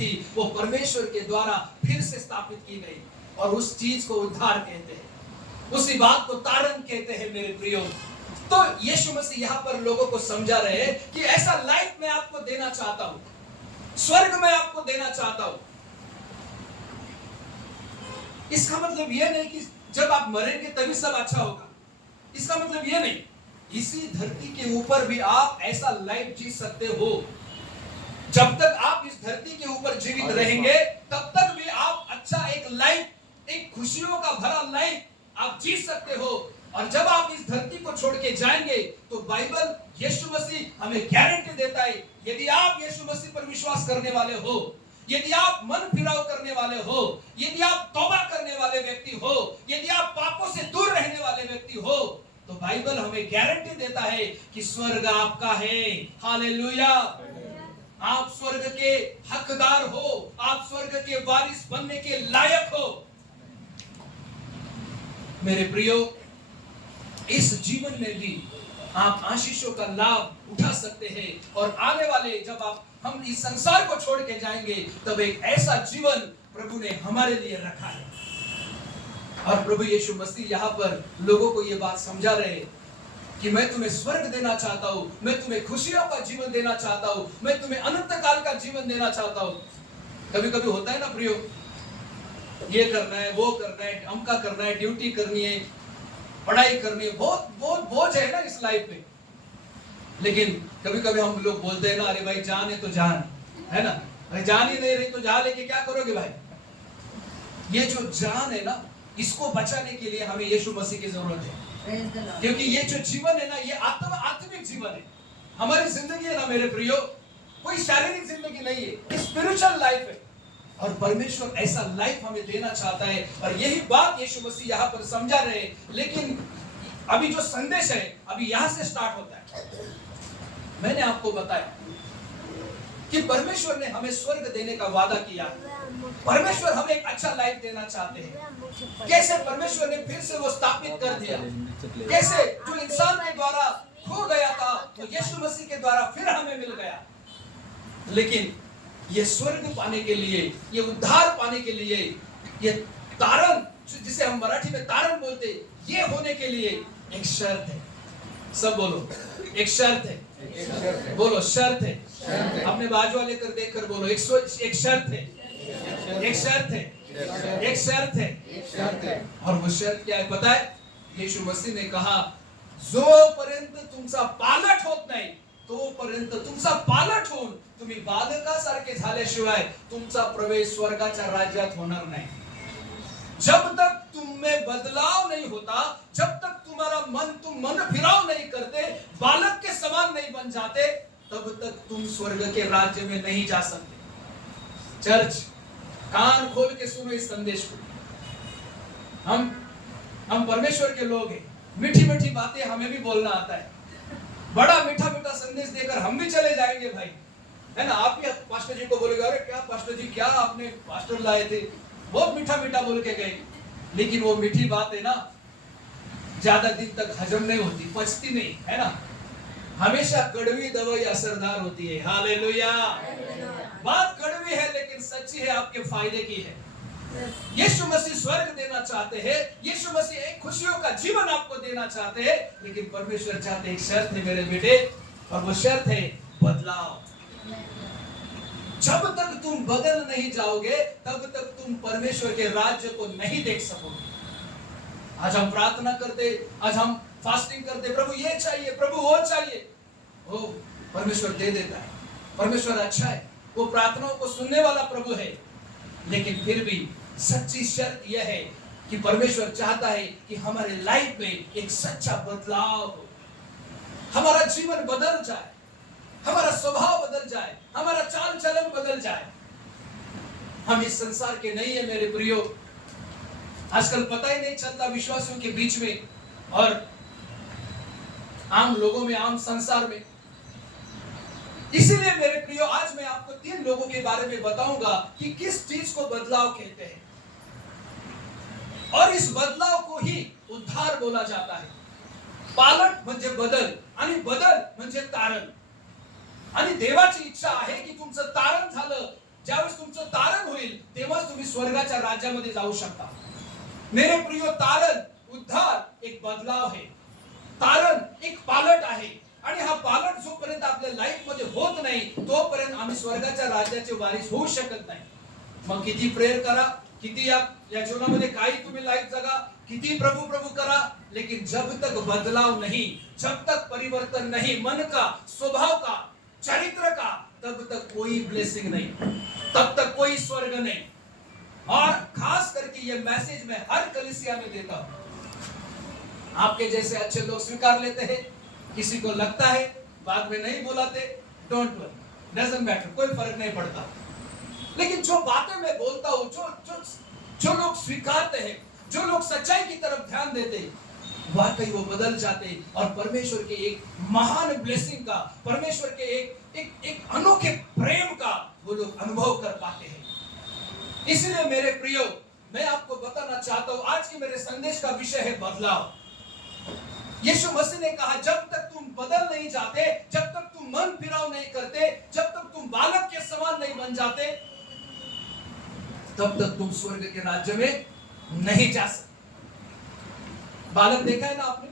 थी वो परमेश्वर के द्वारा फिर से स्थापित की गई, और उस चीज को उद्धार कहते हैं, उसी बात को तारण कहते हैं मेरे प्रियो। तो यीशु मसीह यहाँ पर लोगों को समझा रहे हैं कि ऐसा लाइफ मैं आपको देना चाहता हूं, स्वर्ग में आपको देना चाहता हूं। इसका मतलब यह नहीं कि जब आप मरेंगे तभी सब अच्छा होगा, इसका मतलब यह नहीं। इसी धरती के ऊपर भी आप ऐसा लाइफ जी सकते हो। जब तक आप इस धरती के ऊपर जीवित रहेंगे तब तक भी आप अच्छा एक लाइफ, एक खुशियों का भरा लाइफ आप जी सकते हो। और जब आप इस धरती को छोड़ के जाएंगे तो बाइबल, यीशु मसीह हमें गारंटी देता है, यदि आप यीशु मसीह पर विश्वास करने वाले हो, यदि आप मन फिराव करने वाले हो, यदि आप तौबा करने वाले व्यक्ति हो, यदि आप पापों से दूर रहने वाले व्यक्ति हो, तो बाइबल हमें गारंटी देता है कि स्वर्ग आपका है। हालेलुया। आप स्वर्ग के हकदार हो, आप स्वर्ग के वारिस बनने के लायक हो। मेरे प्रियो, इस जीवन में भी आप आशीषों का लाभ उठा सकते हैं, और आने वाले जब हम इस संसार को छोड़ के जाएंगे तब एक ऐसा जीवन प्रभु ने हमारे लिए रखा है। और प्रभु यीशु मसीह यहाँ पर लोगों को ये बात समझा रहे हैं कि मैं तुम्हें स्वर्ग देना चाहता हूं, मैं तुम्हें खुशियों का जीवन देना चाहता हूं, मैं तुम्हें अनंत काल का जीवन देना चाहता हूं। कभी कभी होता है ना प्रियो, ये करना है, वो करना है, अमका करना है, ड्यूटी करनी है, पढ़ाई करनी है, बहुत बहुत बोझ है ना इस लाइफ में। लेकिन कभी कभी हम लोग बोलते हैं ना, अरे भाई जान है तो जान, है ना, भाई जान ही नहीं रही तो जा लेके क्या करोगे भाई। ये जो जान है ना, इसको बचाने के लिए हमें यीशु मसीह की जरूरत है, क्योंकि ये जो जीवन है ना, ये आत्मिक जीवन है। हमारी जिंदगी है ना मेरे प्रियो, कोई शारीरिक जिंदगी नहीं है, ये स्पिरिचुअल लाइफ है, और परमेश्वर ऐसा लाइफ हमें देना चाहता है। और यही बात यीशु मसीह यहाँ पर समझा रहे हैं। लेकिन अभी जो संदेश है अभी यहाँ से स्टार्ट होता है। मैंने आपको बताया कि परमेश्वर ने हमें स्वर्ग देने का वादा किया, परमेश्वर हमें एक अच्छा लाइफ देना चाहते हैं। कैसे परमेश्वर ने फिर से वो स्थापित कर दिया, कैसे जो इंसान के द्वारा खो गया था तो यीशु मसीह के द्वारा फिर हमें मिल गया। लेकिन ये स्वर्ग पाने के लिए, ये उद्धार पाने के लिए, ये तारण, जिसे हम मराठी में तारण बोलते, ये होने के लिए एक शर्त है। सब बोलो, एक शर्त है। बोलो, शर्त है। अपने बाजू वाले कर देख कर बोलो, एक शर्त है, एक शर्त है, एक शर्त है। और वो शर्त क्या है पता है? यीशु मसीह ने कहा, जोपर्यंत तुमचा पालट होत नाही तोपर्यंत तुमचा पालट होऊन तुम्ही बालकासारखे झाल्याशिवाय तुमचा प्रवेश स्वर्गाच्या राज्यात होणार नाही। जब तक तुम में बदलाव नहीं होता, जब तक तुम मन फिराव नहीं करते, बालक के समान नहीं बन जाते, तब तक तुम स्वर्ग के राज्य में नहीं जा सकते। चर्च, कान खोल के सुनो इस संदेश को। हम परमेश्वर के लोग हैं, मीठी मीठी बातें हमें भी बोलना आता है, बड़ा मीठा मीठा संदेश देकर हम भी चले जाएंगे भाई, है ना। आप भी पास्टर जी को बोलेगा, अरे क्या पास्टर जी, क्या आपने पास्टर लाए थे, बहुत मीठा मीठा बोल के गए। लेकिन वो मीठी बात है ना, ज्यादा दिन तक हजम नहीं होती, पचती नहीं, है ना। हमेशा कड़वी दवाई असरदार होती है। हालेलुया। बात कड़वी है लेकिन सच्ची है, आपके फायदे की है। यीशु मसीह स्वर्ग देना चाहते हैं, यीशु मसीह एक खुशियों का जीवन आपको देना चाहते हैं, लेकिन परमेश्वर चाहते हैं, एक शर्त है मेरे बेटे, और वो शर्त है बदलाव। जब तक तुम बदल नहीं जाओगे तब तक तुम परमेश्वर के राज्य को नहीं देख सकोगे। आज हम प्रार्थना करते, आज हम फास्टिंग करते, प्रभु ये चाहिए, प्रभु वो चाहिए, वो परमेश्वर दे देता है। परमेश्वर अच्छा है, वो प्रार्थनाओं को सुनने वाला प्रभु है। लेकिन फिर भी सच्ची शर्त यह है कि परमेश्वर चाहता है कि हमारे लाइफ में एक सच्चा बदलाव हो, हमारा जीवन बदल जाए, हमारा स्वभाव बदल जाए, हमारा चाल चलन बदल जाए। हम इस संसार के नहीं है मेरे प्रियो। आजकल पता ही नहीं चलता विश्वासियों के बीच में और आम लोगों में, आम संसार में। इसीलिए मेरे प्रियो, आज मैं आपको 3 लोगों के बारे में बताऊंगा कि किस चीज को बदलाव कहते हैं, और इस बदलाव को ही उद्धार बोला जाता है। पालट म्हणजे बदल, आणि बदल म्हणजे तारण। आणि देवाची इच्छा आहे की तुमचं तारण झालं, ज्यावेळेस तुमचं स्वर्गाच्या राज्यामध्ये जाऊ शकता. मेरे प्रियो, तारण उद्धार एक बदलाव आहे. तारण एक पालट आहे. आणि हा पालट जोपर्यंत आपल्या लाईफ मध्ये होत नाही तोपर्यंत आम्ही स्वर्गाच्या राज्याचे वारिस होऊ शकत नाही. मग किती प्रेयर करा, किती या जीवनामध्ये काही तुम्ही लाईफ जगा, किती प्रभु प्रभु करा, लेकिन जब तक बदलाव नहीं, जब तक परिवर्तन नहीं मन का, स्वभाव का, चरित्र का, तब तक कोई ब्लेसिंग नहीं, तब तक कोई स्वर्ग नहीं. और खास करके ये मैसेज मैं हर कलीसिया में देता हूं. आपके जैसे अच्छे लोग स्वीकार लेते हैं, किसी को लगता है बाद में नहीं बुलाते, डोंट वरी, डजंट मैटर, कोई फर्क नहीं पड़ता. लेकिन जो बातें मैं बोलता हूं, जो लोग स्वीकारते हैं, जो लोग सच्चाई की तरफ ध्यान देते हैं, वाकई वो बदल जाते और परमेश्वर के एक महान ब्लेसिंग का, परमेश्वर के एक अनोखे प्रेम का वो लोग अनुभव कर पाते हैं. इसलिए मेरे प्रियो, मैं आपको बताना चाहता हूं, आज के मेरे संदेश का विषय है बदलाव. यीशु मसीह ने कहा, जब तक तुम बदल नहीं जाते, जब तक तुम मन फिराव नहीं करते, जब तक तुम बालक के समान नहीं बन जाते, तब तक तुम स्वर्ग के राज्य में नहीं जा सकते. बालक देखा है ना आपने?